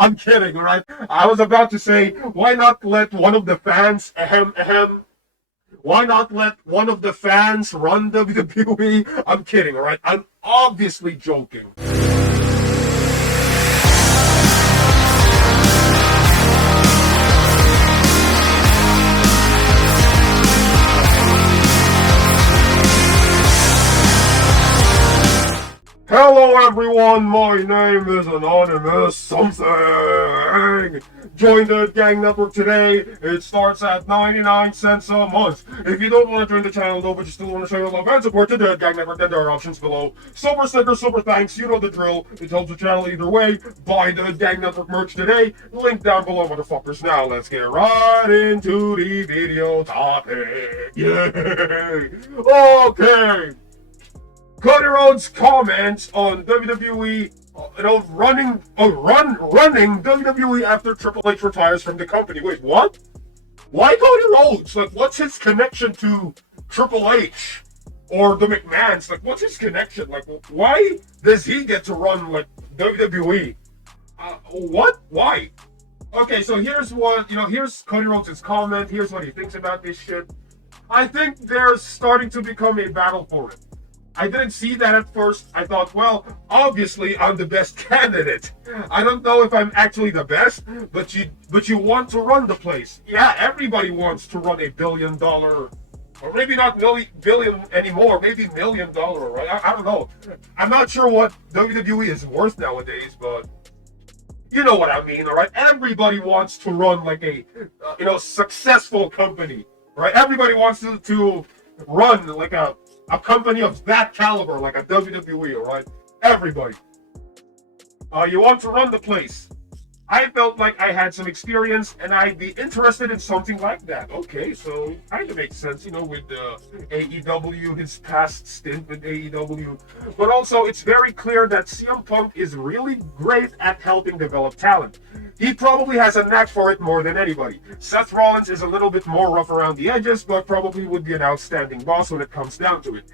I'm kidding, right? I was about to say, why not let one of the fans, why not let one of the fans run WWE? I'm kidding, all right? I'm obviously joking. Hello everyone, my name is Anonymous Something. Join the Gang Network today. It starts at 99 cents a month. If you don't want to join the channel though, but you still want to show your love and support to the Gang Network, then there are options below. Super sticker, super thanks, you know the drill. It helps the channel either way. Buy the Gang Network merch today. Link down below, motherfuckers. Now let's get right into the video topic. Yay! Okay. Cody Rhodes comments on WWE, running WWE after Triple H retires from the company. Wait, what? Why Cody Rhodes? Like, what's his connection to Triple H or the McMahons? Like, what's his connection? Like, why does he get to run like WWE? What? Why? Okay, so here's Cody Rhodes' comment. Here's what he thinks about this shit. I think there's starting to become a battle for it. I didn't see that at first. I thought, well, obviously I'm the best candidate. I don't know if I'm actually the best, but you want to run the place. Yeah, everybody wants to run $1 billion, or maybe not billion anymore, maybe $1 million, right? I don't know. I'm not sure what WWE is worth nowadays, but you know what I mean, all right? Everybody wants to run like a successful company, right? Everybody wants to run like a company of that caliber, like a WWE, all right? Everybody. You want to run the place. I felt like I had some experience and I'd be interested in something like that. Okay, so kind of makes sense, with AEW, his past stint with AEW. But also, it's very clear that CM Punk is really great at helping develop talent. He probably has a knack for it more than anybody. Seth Rollins is a little bit more rough around the edges, but probably would be an outstanding boss when it comes down to it.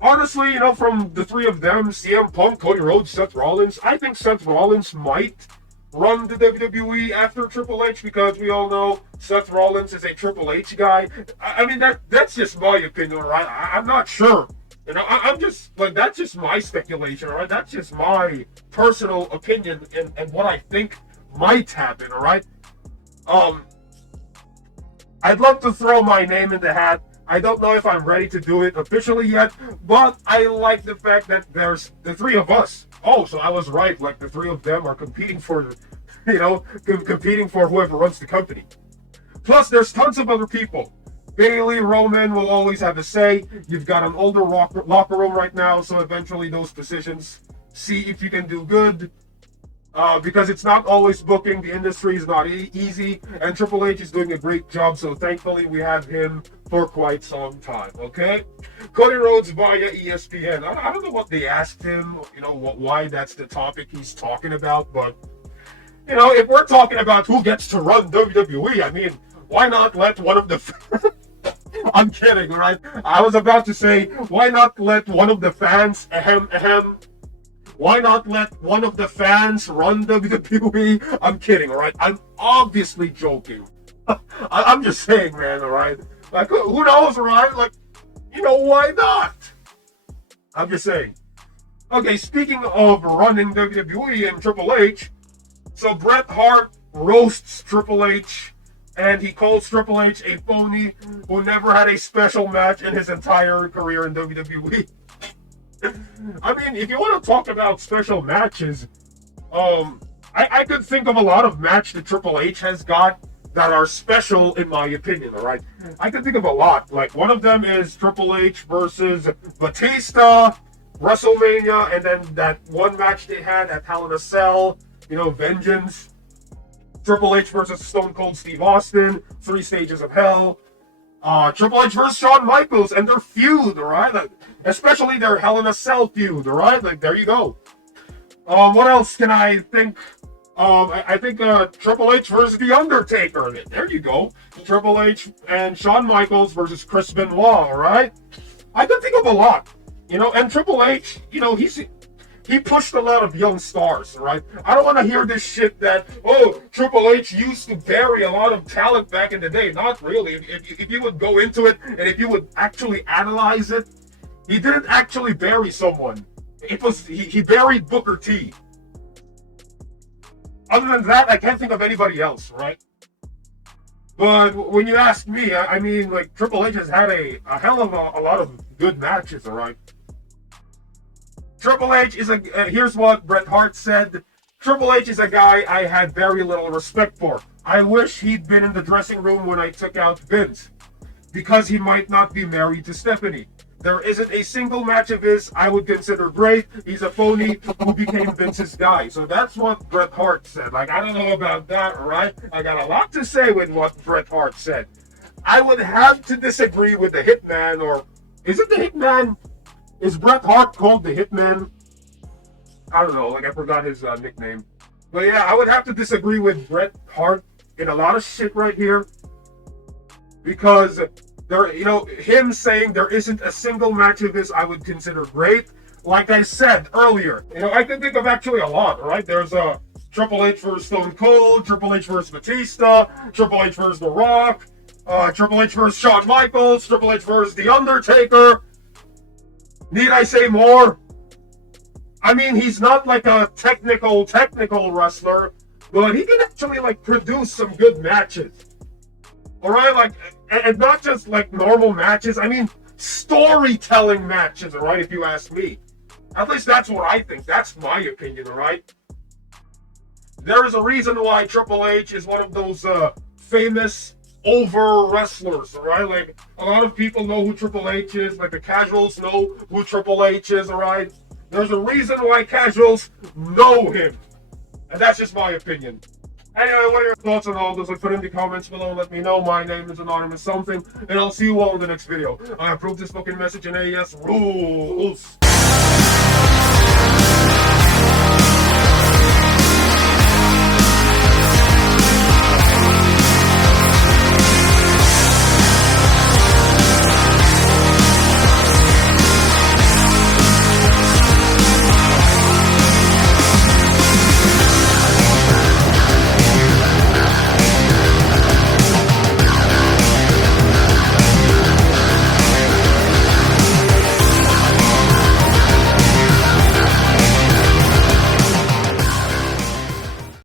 Honestly, from the three of them, CM Punk, Cody Rhodes, Seth Rollins, I think Seth Rollins might run the WWE after Triple H, because we all know Seth Rollins is a Triple H guy. I mean, that's just my opinion, right? I'm not sure. I'm just, like, that's just my speculation, right? That's just my personal opinion and what I think might happen, all right? I'd love to throw my name in the hat. I don't know if I'm ready to do it officially yet, but I like the fact that there's the three of us. Oh, so I was right. Like, the three of them are competing for, competing for whoever runs the company. Plus, there's tons of other people. Bailey, Roman will always have a say. You've got an older locker room right now, so eventually those positions, see if you can do good. Because it's not always booking. The industry is not easy, and Triple H is doing a great job, so thankfully we have him for quite some time, okay? Cody Rhodes via ESPN. I don't know what they asked him, why that's the topic he's talking about, but, if we're talking about who gets to run WWE, I mean, why not let one of the... I'm kidding, right? I was about to say, why not let one of the fans, why not let one of the fans run WWE? I'm kidding, all right? I'm obviously joking. I'm just saying, man, all right? Like, who knows, right? Like, why not? I'm just saying. Okay, speaking of running WWE and Triple H, so Bret Hart roasts Triple H, and he calls Triple H a phony who never had a special match in his entire career in WWE. I mean, if you want to talk about special matches, I could think of a lot of matches that Triple H has got that are special, in my opinion, all right? I can think of a lot. Like, one of them is Triple H versus Batista, WrestleMania, and then that one match they had at Hell in a Cell, Vengeance. Triple H versus Stone Cold Steve Austin, 3 Stages of Hell. Triple H versus Shawn Michaels and their feud, all right? Like, especially their Hell in a Cell feud, all right? Like, there you go. What else can I think? I think Triple H versus The Undertaker. There you go. Triple H and Shawn Michaels versus Chris Benoit, all right? I could think of a lot, and Triple H, he pushed a lot of young stars, right? I don't want to hear this shit that, oh, Triple H used to bury a lot of talent back in the day. Not really. If you would go into it and if you would actually analyze it, he didn't actually bury someone. It was he buried Booker T. Other than that, I can't think of anybody else, right? But when you ask me, I mean, like, Triple H has had a hell of a lot of good matches, all right? Triple H is here's what Bret Hart said. Triple H is a guy I had very little respect for. I wish he'd been in the dressing room when I took out Vince, because he might not be married to Stephanie. There isn't a single match of his I would consider great. He's a phony who became Vince's guy. So that's what Bret Hart said. Like, I don't know about that, all right? I got a lot to say with what Bret Hart said. I would have to disagree with the Hitman, or is it the Hitman? Is Bret Hart called the Hitman? I don't know, like, I forgot his nickname. But yeah, I would have to disagree with Bret Hart in a lot of shit right here. Because there, you know, him saying there isn't a single match of this I would consider great. Like I said earlier, you know, I can think of actually a lot, right? There's Triple H versus Stone Cold, Triple H versus Batista, Triple H versus The Rock, Triple H versus Shawn Michaels, Triple H versus The Undertaker. Need I say more? I mean, he's not like a technical wrestler, but he can actually like produce some good matches. All right, like, and not just like normal matches. I mean, storytelling matches. All right, if you ask me, at least that's what I think. That's my opinion. All right. There is a reason why Triple H is one of those famous over wrestlers. All right, like a lot of people know who Triple H is. Like the casuals know who Triple H is. All right. There's a reason why casuals know him, and that's just my opinion. Anyway, what are your thoughts on all this? Like, put in the comments below and let me know. My name is Anonymous Something, and I'll see you all in the next video. I approve this fucking message, and AS rules.